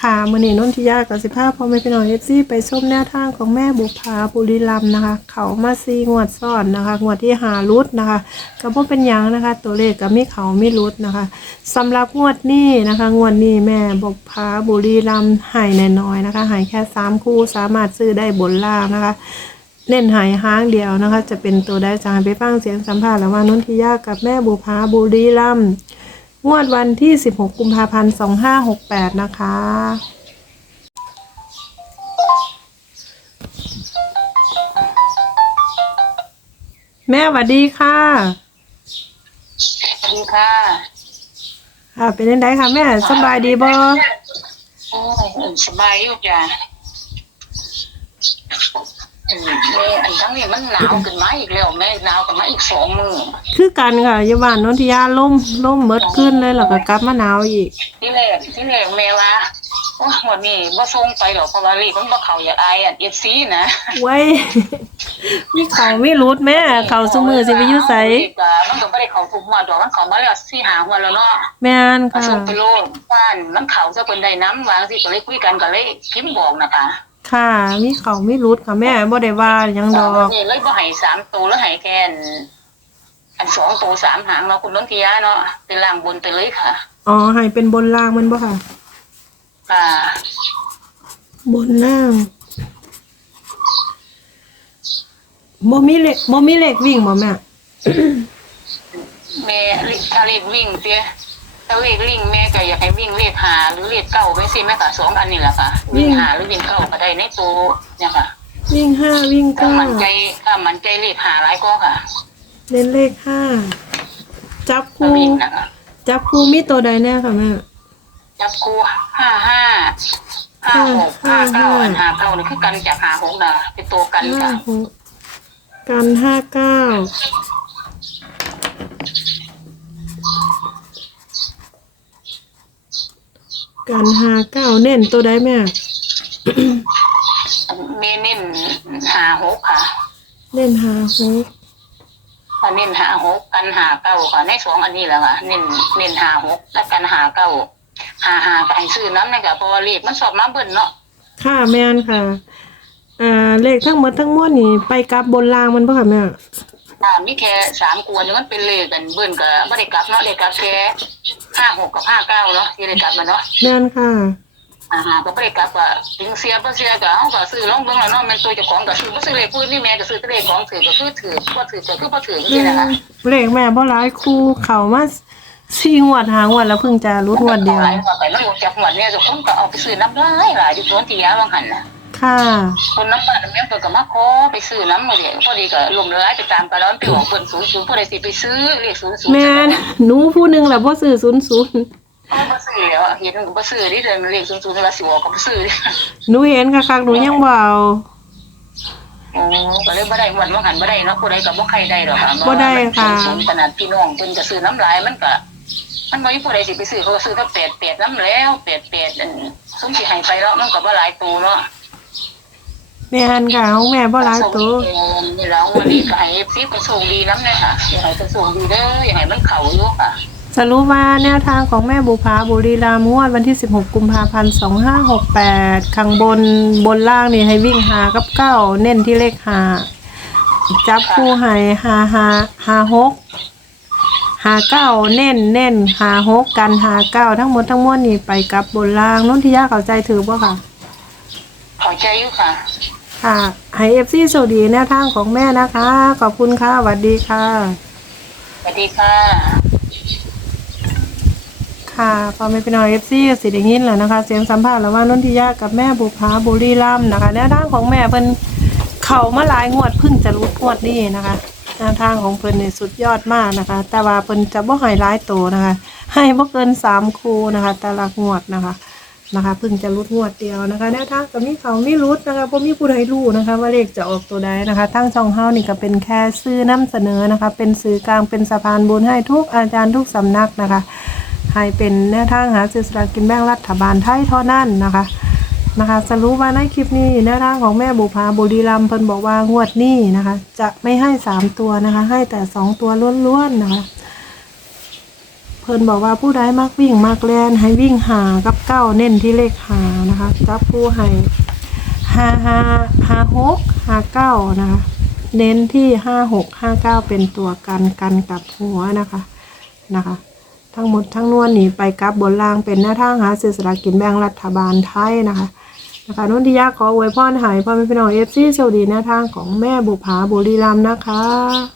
ค่ะมือนี้นนทิยากับสิภาพพอไม่พี่น้องเอฟซีไปชมแนวทางของแม่บุภาบุรีรัมนะคะ เขามาซีงวดซ้อนนะคะ งวดที่หารุดนะคะก็บ่เป็นยังนะคะ ตัวเลขก็มีเขามีรุดนะคะสำหรับงวดนี้นะคะ งวดนี้แม่บุภาบุรีรัมหายน้อยๆนะคะ หายแค่สามคู่สามารถซื้อได้บนล่างนะคะเน้นหายห้างเดียวนะคะ จะเป็นตัวได้จางไปฟังเสียงสัมภาษณ์ระหว่างนนทิยากับแม่บุภาบุรีรัมย์ งวดวันที่ 16 กุมภาพันธ์ 2568 นะคะ แม่สวัสดีค่ะสวัสดีค่ะอ่าเป็นยังไงคะแม่สบายดีบ่โอ้ยเอิ่มสบายอยู่จ้ะ อืมแม่อันทั้งนี้มันหนาวขึ้นมาอีกแล้วแม่หนาวขึ้นมาอีกสองมือคือกันค่ะอยาบ้านนนทิยาล่มล่มเมิดขึ้นเลยแล้วก็กลับมาหนาวอีก ที่แรกที่แรกแม่ว่าโอ้ยวันนี้บ่ส่งไปหรอกเพราะว่าลีกมันบ่เข้าอย่าอายอะ FC นะไว้มีเขาไม่รุดแม่เขาซุมือสิไปอยู่ไสก็มันก็บ่ได้เข้าทุกหัวดอกมันเข้ามาแล้ว4 5หัวแล้วเนาะ แม่นก็ค่ะ ส่งไปโลดบ้านมันเข้าซะเพิ่นได้น้ำวางสิก็เลยคุยกันก็เลยพิมพ์บอกนะคะ ค่ะมีเขาไม่รุดค่ะแม่บ่ได้ว่าหยังดอก นี่เลยบ่ให้สามตัวแล้วให้แค่อันอันสองตัวสามหางเนาะคุณนนทิยาเนาะเป็นล่างบนไปเลยค่ะอ๋อให้เป็นบนล่างมันบ่ค่ะ อ่าบนล่างบ่มีเลขบ่มีเลขวิ่งบ่แม่ แม่ถ้าเลขวิ่งเตี้ย ถ้าเลขวิ่งแม่ก็อยากให้วิ่งเลขหาหรือเลขเก้าไปสิแม่ก็สองอันนี่แหละค่ะ วิ่งหาหรือวิ่งเก้าก็ได้ในตัวเนี่ยค่ะวิ่งห้าวิ่งถ้าเก้ามันใจถ้ามันใจเลขหาหลายก็ค่ะเล่นเลขห้าจับถ้าคู่วิ่งนะคะจับคู่มีตัวใดแน่ค่ะแม่ จับกูห้าห้าห้าหกห้าเก้าอันหาเก้านี่คือกันจากหาหกนะเป็นตัวกันห้าค่ะหกกันห้าเก้า กันห้าเก้าเน้นตัวใดแม่เมเน้นหาหกค่ะเน้นห้าหกอันเน้นหาหกกันหาเก้าค่ะในสองอันนี้แหละค่ะเน้นเน้นหาหกและกันหาเก้าหาหาไปซื้อน้ำนะคะเพราะว่าเลขมันสอบมาเบิ่นเนาะค่ะแม่นค่ะอ่าเลขทั้งหมดทั้งมวลนี่ไปกลับบนรางมันป่ะค่ะแม่ อ่ามีแค่สามกวนนี่มันเป็นเลขกันเบิ่นกับไม่ได้กลับเนาะเลขกลับแค่ห้าหกกับห้าเก้าเนาะที่ได้กลับมาเนาะแม่นค่ะ อ่าหาก็ไม่ได้กลับว่าถึงเสียบ่เสียก็เอาก็ซื้อลองเบิ่งแล้วเนาะแมันตัวเจ้าของก็ซื้อบ่ซื้อเลขพื้นนี่แม่ก็ซื้อแต่เลขของถือก็คือถือบ่ถือก็คือบ่ถือนี่แหละค่ะเลขแม่บ่หลายคู่เขามาสี่งวดหางวดแล้วเพิ่งจะรุดงวดเดียวหลายกว่าไปมันอยู่จากหมวดเนี่ยเจ้าของก็เอาไปซื้อน้ำลายหลายอยู่ตัวที่ยาบางหันน่ะ ค่ะ คนน้ำปลาน้ำเมียเปิดกับมาขอไปซื้อน้ำมาเดี๋ยวพอดีก็ลมละลายไปตามกันแล้วมันไปออกเปิ่นศูนย์ศูนย์พอดีสิไปซื้อเลขศูนย์ศูนย์แม่นหนูผู้หนึงแหละบ่ซื้อศูนย์ศูนย์เอาบ่ซื้อแล้วอะเห็นก็บ่ซื้อดิเดินเลขศูนย์ศูนย์ว่าสิออกก็บ่ซื้อหนูเห็นคักๆหนูยังบ่เอาโอ้ก็เลยบ่ได้หมดบ่หันบ่ได้เนาะผู้ใดก็บ่ใครได้หรอกค่ะบ่ได้ค่ะศูนย์ขนาดพี่น้องเพิ่นก็ซื้อน้ำลายมันก็มันบ่มีผู้ใดสิไปซื้อเขาก็ซื้อแต่8 8น้ำแล้ว8 8อันสมสิให้ไปแล้วมันก็บ่หลายตัวเนาะ แม่นค่ะของแม่บ่หลายตัวนี่แล้ววันนี้ก็ให้พี่ไปส่งดีน้ำเลยค่ะอยากให้ไปส่งดีเด้ออยากให้มันเข่าอยู่ค่ะสรุปว่าแนวทางของแม่บุภาบุรีรัมงวดวันที่ 16 กุมภาพันธ์ 2568 ข้างบนบนล่างนี่ให้วิ่งหากับเก้าเน้นที่เลขหาจับคู่ให้หาหาหาหกหาเก้าเน้นเน้นหาหกกันหาเก้าทั้งหมดทั้งมวลนี่ไปกับบนล่างนุ่นที่ยากเข้าใจถือป่ะค่ะเขอใจอยู่ค่ะ ค่ะให้เอฟซีโชคดีแนวทางของแม่นะคะ ขอบคุณค่ะสวัสดีค่ะ สวัสดีค่ะ ค่ะพอไม่เป็นน้อยเอฟซีสิได้ยินแล้วนะคะ เสียงสัมภาษณ์ระหว่างนนทิยากับแม่บุภาบุรีรัมย์นะคะ แนวทางของแม่เพิ่นเข่ามาหลายงวดเพิ่งจะรุดงวดนี้นะคะแนวทางของเพิ่นนี่สุดยอดมากนะคะ แต่ว่าเพิ่นจะบ่ให้หลายโตนะคะ ให้บ่เกินสามคูนะคะ แต่ละงวดนะคะ นะคะเพิ่งจะรุดงวดเดียวนะคะแนวทางก็มีเขาไมีรุดนะคะบ่มีผู้ใดรู้นะคะ ว่าเลขจะออกตัวใดนะคะ ทั้งช่องเฮานี่ก็เป็นแค่ซื้อนํเสนอนะคะ เป็นสื่อกลางเป็นสะพานบุญให้ทุกอาจารย์ทุกสำนักนะคะให้เป็นแนวทางหาซื้อสลากกินแบ่งรัฐบาลไทยเท่านั้นนะคะนะคะสรุปว่าในคลิปนี้แนวทางของแม่บุภาบุรีรัมเพิ่นบอกว่างวดนี้นะคะ จะไม่ให้สามตัวนะคะ ให้แต่สองตัวล้วนๆนะคะ พพิ่นบอกว่าผู้ใดมักวิ่งมักแลนให้วิ่งหากับเก้าเน้นที่เลขหานะคะจับผู้ให้ห้าห้าห้าหกห้าเก้านะคะเน้นที่ห้าหกห้าเก้าเป็นตัวกันกันกับหัวนะคะนะคะ ทั้งหมดทั้งนวลนี่ไปกับบนล่างเป็นหน้าทางหาซื้อสลากกินแบ่งรัฐบาลไทยนะคะนะคะนุ่นที่ยากขออวยพรใหายพ่อแม่พี่น้องเอฟซีโชคดีหน้าทางของแม่บุภาบุรีรัมนะคะ